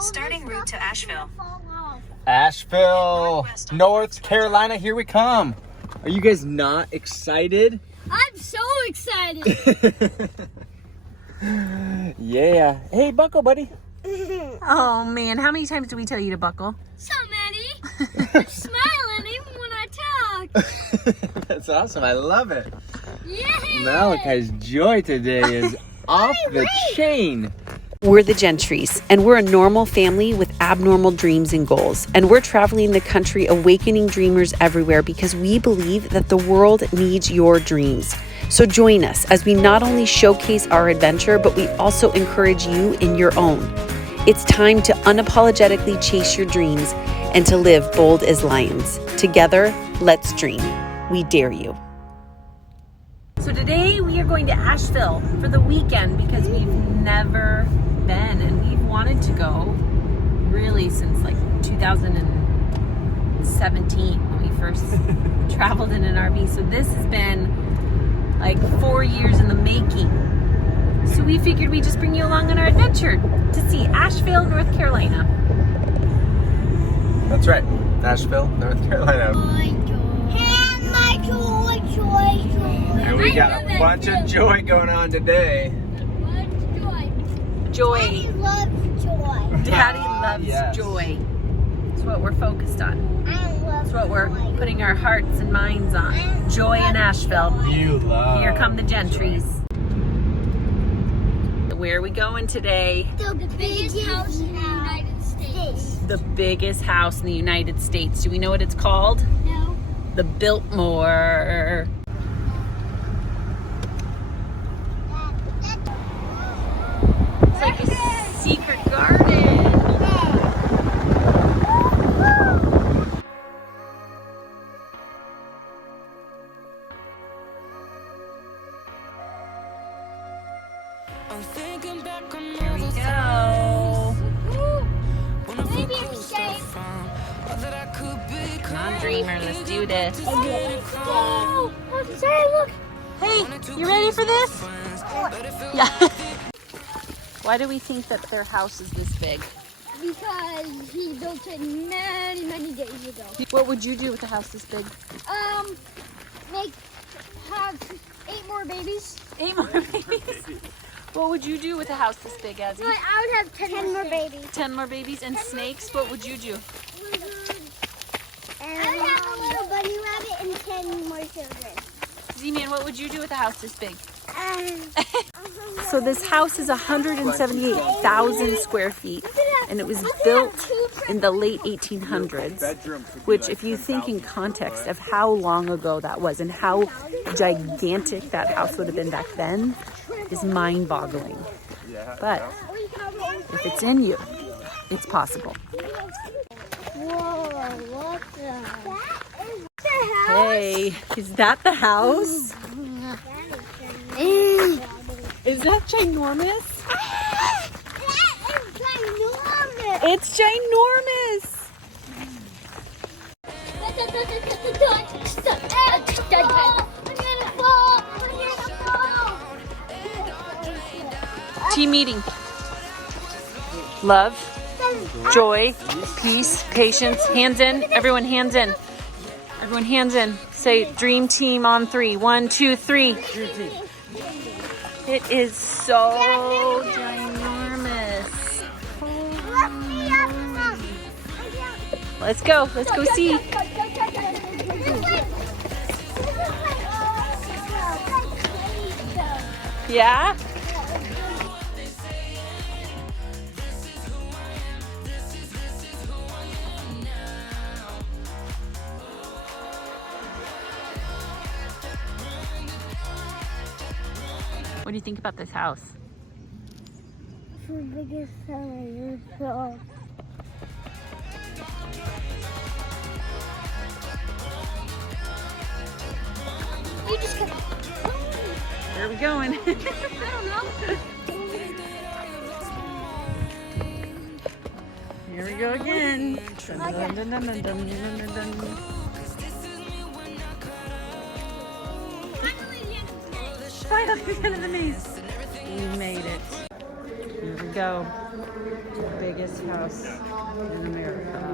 Starting route to Asheville. Asheville, North Carolina, here we come. Are you guys not excited? I'm so excited. Yeah. Hey, buckle, buddy. Oh man, how many times do we tell you to buckle? So many. I'm smiling even when I talk. That's awesome. I love it. Yeah. Malachi's joy today is off the chain. We're the Gentrys, and we're a normal family with abnormal dreams and goals. And we're traveling the country awakening dreamers everywhere because we believe that the world needs your dreams. So join us as we not only showcase our adventure, but we also encourage you in your own. It's time to unapologetically chase your dreams and to live bold as lions. Together, let's dream. We dare you. So today we are going to Asheville for the weekend because we've never been and we've wanted to go really since like 2017 when we first traveled in an RV. So this has been like 4 years in the making. So we figured we'd just bring you along on our adventure to see Asheville, North Carolina. That's right. Asheville, North Carolina. And we got a bunch of joy going on today. Joy. Daddy loves joy. Daddy loves Yes. joy. That's what we're focused on. I love That's what we're joy. putting our hearts and minds on. Joy in Asheville. You love. Here come the Gentrys. Where are we going today? The biggest house in the United States. The biggest house in the United States. Do we know what it's called? No. The Biltmore. It's like a secret garden. Here we go. Maybe I'm safe. Come on, dreamer, let's do this. Oh, sorry, look. Hey, you ready for this? Yeah. Why do we think that their house is this big? Because he built it many, many days ago. What would you do with a house this big? Have 8 more babies. 8 more babies. What would you do with a house this big, Azzy? I would have 10 more babies. 10 more babies and snakes. What would you do? I would have a little bunny rabbit and 10 more children. Z-Man, what would you do with a house this big? So this house is 178,000 square feet, and it was built in the late 1800s, which if you think in context of how long ago that was and how gigantic that house would have been back then, is mind-boggling. But if it's in you, it's possible. Whoa, what the? Hey, is that the house? Is that ginormous? It's ginormous. Team meeting. Love, joy, peace, patience. Hands in. Everyone hands in. Everyone hands in. Say dream team on 3. 1, 2, 3. It is so ginormous. Let's go. Let's go see. Yeah? What do you think about this house? It's the biggest house I ever saw. You just kept... Where are we going? I don't know. Here we go again. Dun, dun, dun, dun, dun, dun, dun, dun, dun. Finally, the end of the maze. We made it. Here we go. Biggest house in America.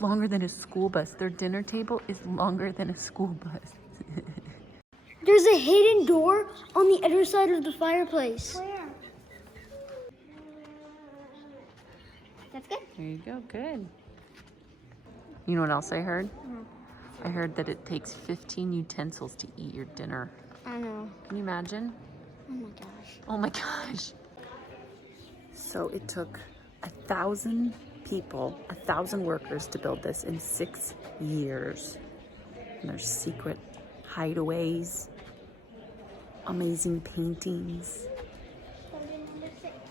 Longer than a school bus. Their dinner table is longer than a school bus. There's a hidden door on the other side of the fireplace. Where? That's good. There you go, good. You know what else I heard? I heard that it takes 15 utensils to eat your dinner. I know. Can you imagine? Oh my gosh. Oh my gosh. So it took 1,000 people, 1,000 workers to build this in 6 years. And there's secret hideaways, amazing paintings,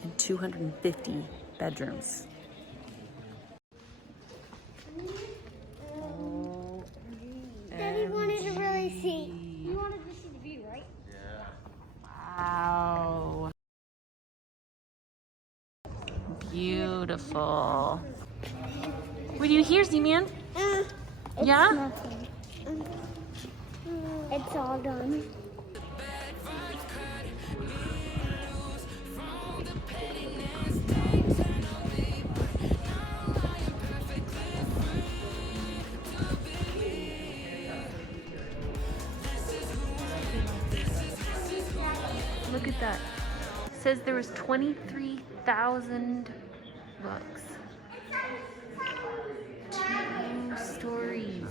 and 250 bedrooms. Daddy wanted to really see. You wanted to see the view, right? Wow. Beautiful. What do you hear, Z-Man? Yeah? Nothing. It's all done. Look at that. It says there was 23,000 books. 2 stories.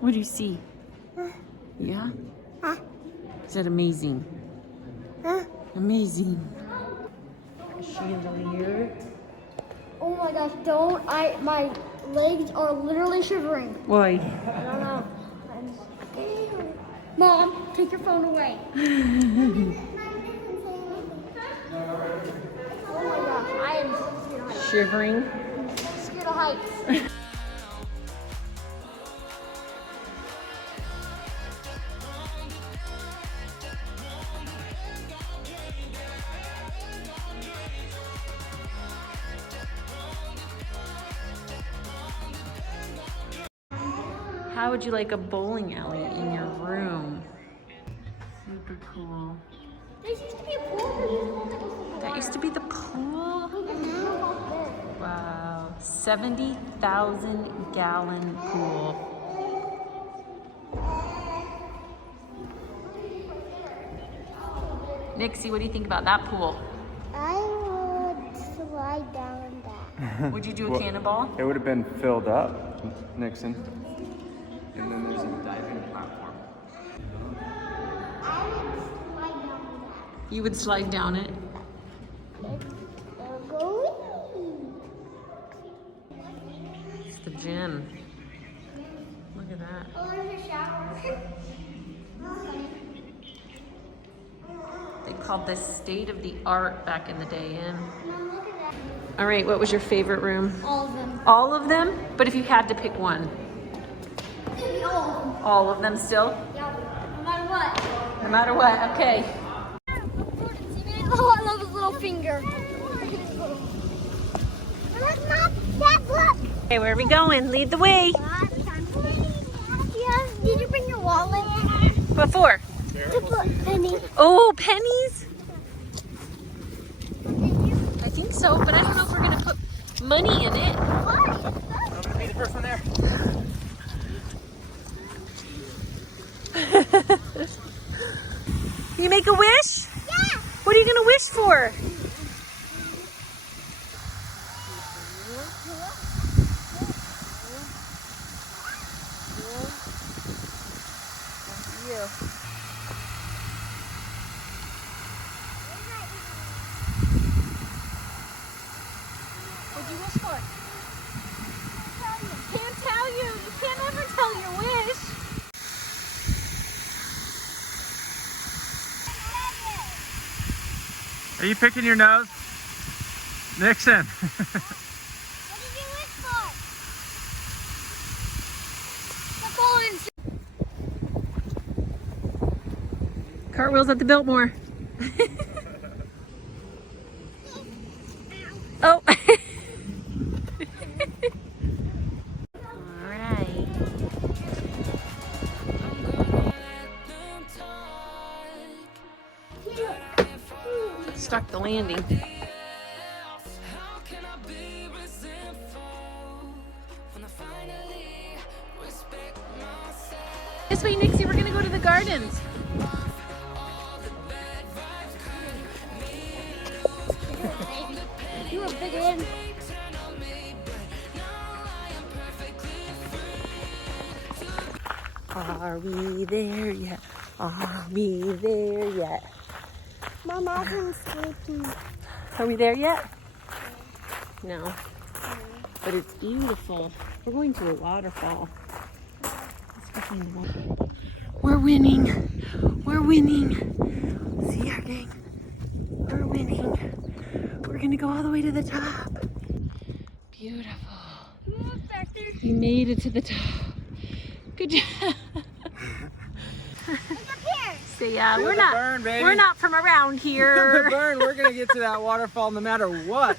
What do you see? Yeah? Is that amazing? Amazing. A chandelier. Oh my gosh, don't. My legs are literally shivering. Why? I don't know. I'm scared. Mom, take your phone away. Oh my gosh, I am scared of heights. Shivering. Scared of heights. How would you like a bowling alley in your room? Super cool. There used to be a pool. That used to be the pool? Wow. 70,000 gallon pool. Nixie, what do you think about that pool? I would slide down that. Would you do a cannonball? It would have been filled up, Nixon. And then there's a diving platform. I would slide down that. You would slide down it? It's the gym. Look at that. Oh, there's a shower. They called this state of the art back in the day. Mom, look at that. All right, what was your favorite room? All of them. All of them? But if you had to pick one? Maybe all of them. All of them still? Yeah, no matter what. No matter what, okay. Oh, I love his little finger. Look. Okay, where are we going? Lead the way. Yeah, did you bring your wallet? What for? To put pennies. Oh, pennies? I think so, but I don't know if we're gonna put money in it. Why? I'm gonna be the first one there. You make a wish? Yeah. What are you gonna wish for? What'd you wish for? Can't tell you. You can't ever tell your wish. Are you picking your nose? Nixon. What did you wish for? The Cartwheels at the Biltmore. Oh. Alright. Stuck the landing. This way, Nixie, we're gonna go to the gardens. You were big in. Are we there yet? Are we there yet? My mom's sleeping. Are we there yet? No. But it's beautiful. We're going to a waterfall. Let's go find the water. We're winning. We're winning. See our gang. We're winning. We're gonna go all the way to the top. Beautiful. We made it to the top. Good job. So yeah, Feel we're the not burn, baby. we're not from around The here. burn, we're gonna get to that waterfall no matter what.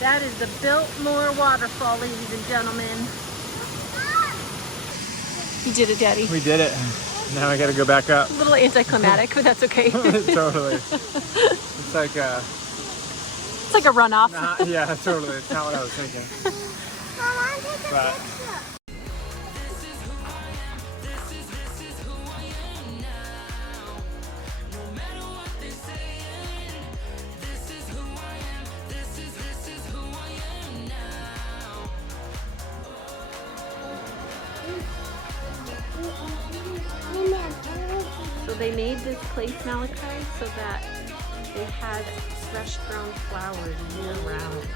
That is the Biltmore waterfall, ladies and gentlemen. You did it, Daddy. We did it. Now I gotta go back up. A little anticlimactic, but that's okay. Totally. It's like It's like a runoff. yeah, totally. It's not what I was thinking. But So they made this place, Malachi, so that they had fresh grown flowers year round.